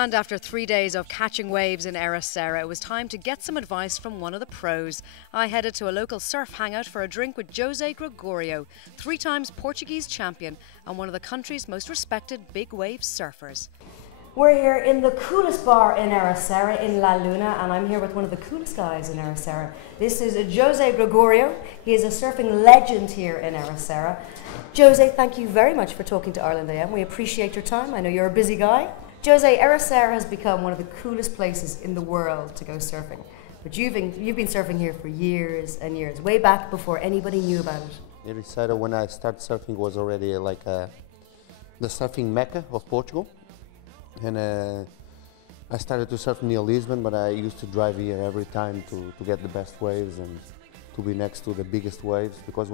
And after 3 days of catching waves in Ericeira, it was time to get some advice from one of the pros. I headed to a local surf hangout for a drink with Jose Gregorio, 3 times Portuguese champion and one of the country's most respected big wave surfers. We're here in the coolest bar in Ericeira, in La Luna, and I'm here with one of the coolest guys in Ericeira. This is Jose Gregorio. He is a surfing legend here in Ericeira. Jose, thank you very much for talking to Ireland AM. We appreciate your time. I know you're a busy guy. Jose, Ericeira has become one of the coolest places in the world to go surfing. But you've been surfing here for years and years, way back before anybody knew about it. Ericeira, when I started surfing, was already like the surfing mecca of Portugal. And I started to surf near Lisbon, but I used to drive here every time to get the best waves and to be next to the biggest waves, because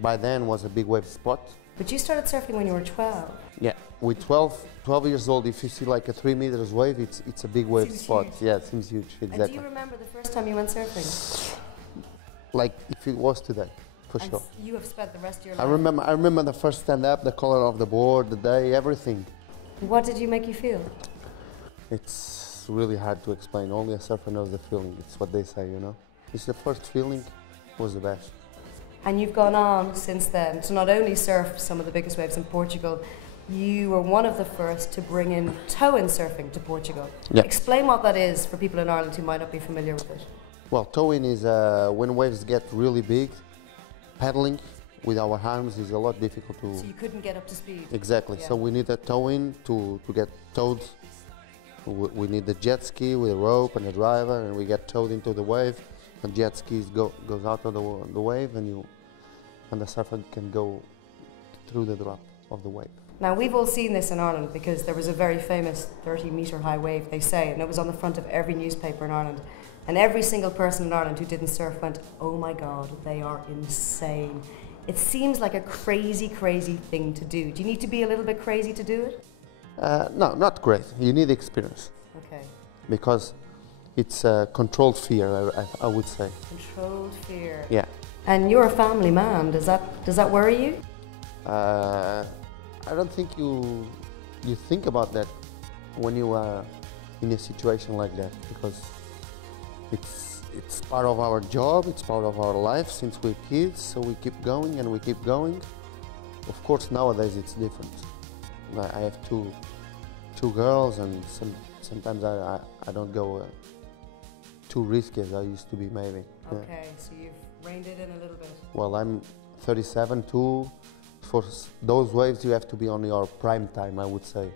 by then was a big wave spot. But you started surfing when you were 12. Yeah, with 12 years old, if you see like a 3 meters wave, it's a big wave spot. Huge. Yeah, it seems huge, exactly. And do you remember the first time you went surfing? Like if it was today, for sure. You have spent the rest of your life. I remember the first stand up, the color of the board, the day, everything. What did you make you feel? It's really hard to explain. Only a surfer knows the feeling. It's what they say, you know. It's the first feeling, was the best. And you've gone on since then to not only surf some of the biggest waves in Portugal, you were one of the first to bring in tow-in surfing to Portugal. Yeah. Explain what that is for people in Ireland who might not be familiar with it. Well, tow-in is when waves get really big, paddling with our arms is a lot difficult to... So you couldn't get up to speed. Exactly. Yeah. So we need a tow-in to get towed. We need the jet ski with a rope and a driver, and we get towed into the wave. The jet ski goes out of the wave, and the surfer can go through the drop of the wave. Now, we've all seen this in Ireland because there was a very famous 30-metre high wave, they say, and it was on the front of every newspaper in Ireland. And every single person in Ireland who didn't surf went, "Oh my God, they are insane." It seems like a crazy, crazy thing to do. Do you need to be a little bit crazy to do it? No, not crazy. You need experience. Okay. Because it's a controlled fear, I would say. Controlled fear. Yeah. And you're a family man. Does that worry you? I don't think you think about that when you are in a situation like that, because it's part of our job, it's part of our life since we're kids, so we keep going and we keep going. Of course, nowadays it's different. I have two girls, and sometimes I don't go too risky as I used to be, maybe. Okay, yeah. So you've reined it in a little bit. Well, I'm 37 too. For those waves, you have to be on your prime time, I would say.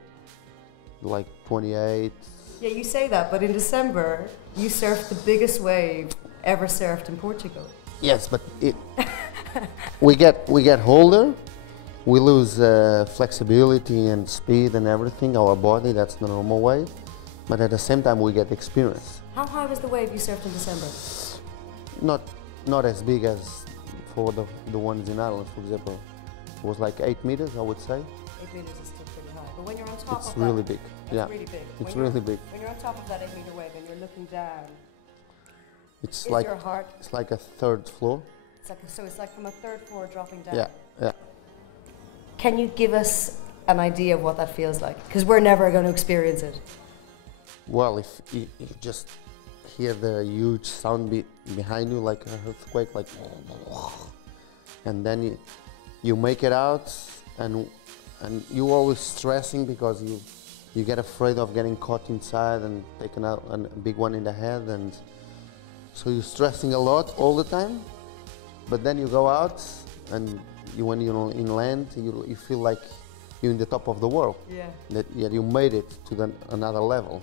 Like 28. Yeah, you say that, but in December, you surfed the biggest wave ever surfed in Portugal. Yes, but we get older, we lose flexibility and speed and everything, our body, that's the normal way. But at the same time, we get experience. How high was the wave you surfed in December? Not as big as for the ones in Ireland, for example. It was like 8 meters, I would say. 8 meters is still pretty high, but when you're on top it's of that... really big. It's yeah. really big. It's really big. When you're on top of that 8-meter wave and you're looking down, it's is like your heart... It's like a third floor. So it's like from a third floor dropping down. Yeah, yeah. Can you give us an idea of what that feels like? Because we're never going to experience it. Well, if you just hear the huge sound behind you, like an earthquake, like... And then you make it out, and you're always stressing because you get afraid of getting caught inside and taken out a big one in the head, and so you're stressing a lot all the time. But then you go out, and when you're in land, you feel like you're in the top of the world. Yeah. That you made it to another level.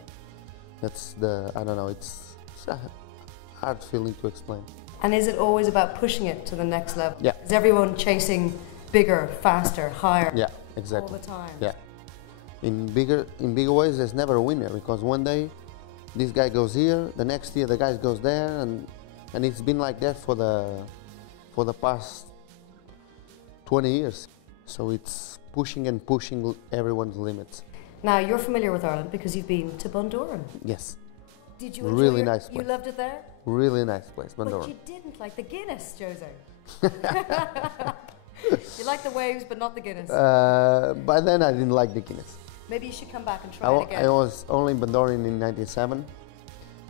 That's I don't know. It's a hard feeling to explain. And is it always about pushing it to the next level? Yeah. Is everyone chasing bigger, faster, higher? Yeah, exactly. All the time? Yeah. In bigger ways, there's never a winner, because one day this guy goes here, the next year the guy goes there, and it's been like that for the past 20 years. So it's pushing and pushing everyone's limits. Now, you're familiar with Ireland because you've been to Bundoran. Yes. Did you enjoy really nice place. You loved it there? Really nice place, Bundoran. But you didn't like the Guinness, Jose. You like the waves, but not the Guinness. By then I didn't like the Guinness. Maybe you should come back and try it again. I was only in Bandorian in '97,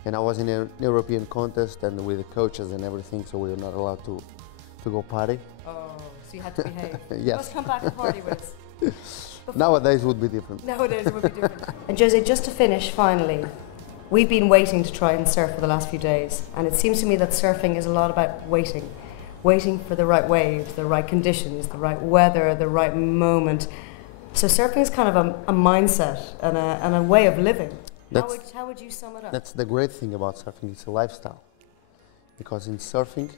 and I was in an European contest and with the coaches and everything, so we were not allowed to go party. Oh, so you had to behave. Yes. You must come back and party with us. Nowadays would be different. Nowadays it would be different. And Jose, just to finish, finally, we've been waiting to try and surf for the last few days, and it seems to me that surfing is a lot about waiting. Waiting for the right waves, the right conditions, the right weather, the right moment. So surfing is kind of a mindset and a way of living. How would you sum it up? That's the great thing about surfing. It's a lifestyle. Because in surfing,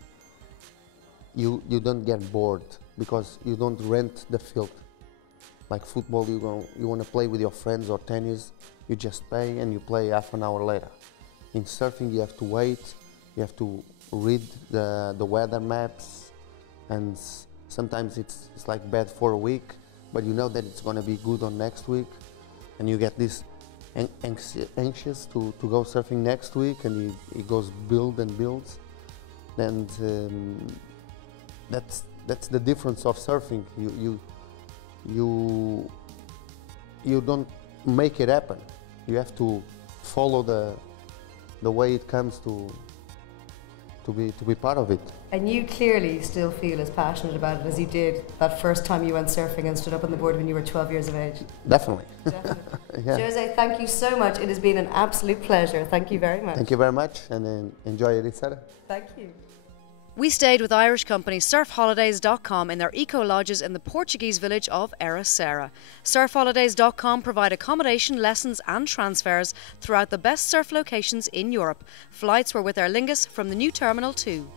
you don't get bored because you don't rent the field. Like football, you want to play with your friends, or tennis, you just pay and you play half an hour later. In surfing, you have to wait, you have to read the weather maps, and sometimes it's like bad for a week, but you know that it's going to be good on next week, and you get this anxious to go surfing next week, and it goes build and builds. And that's the difference of surfing. You don't make it happen. You have to follow the way it comes to be part of it. And you clearly still feel as passionate about it as you did that first time you went surfing and stood up on the board when you were 12 years of age. Definitely. Definitely. Yeah. Jose, thank you so much. It has been an absolute pleasure. Thank you very much. Thank you very much, and enjoy Ericeira. Thank you. We stayed with Irish company surfholidays.com in their eco-lodges in the Portuguese village of Ericeira. Surfholidays.com provide accommodation, lessons and transfers throughout the best surf locations in Europe. Flights were with Aer Lingus from the new terminal too.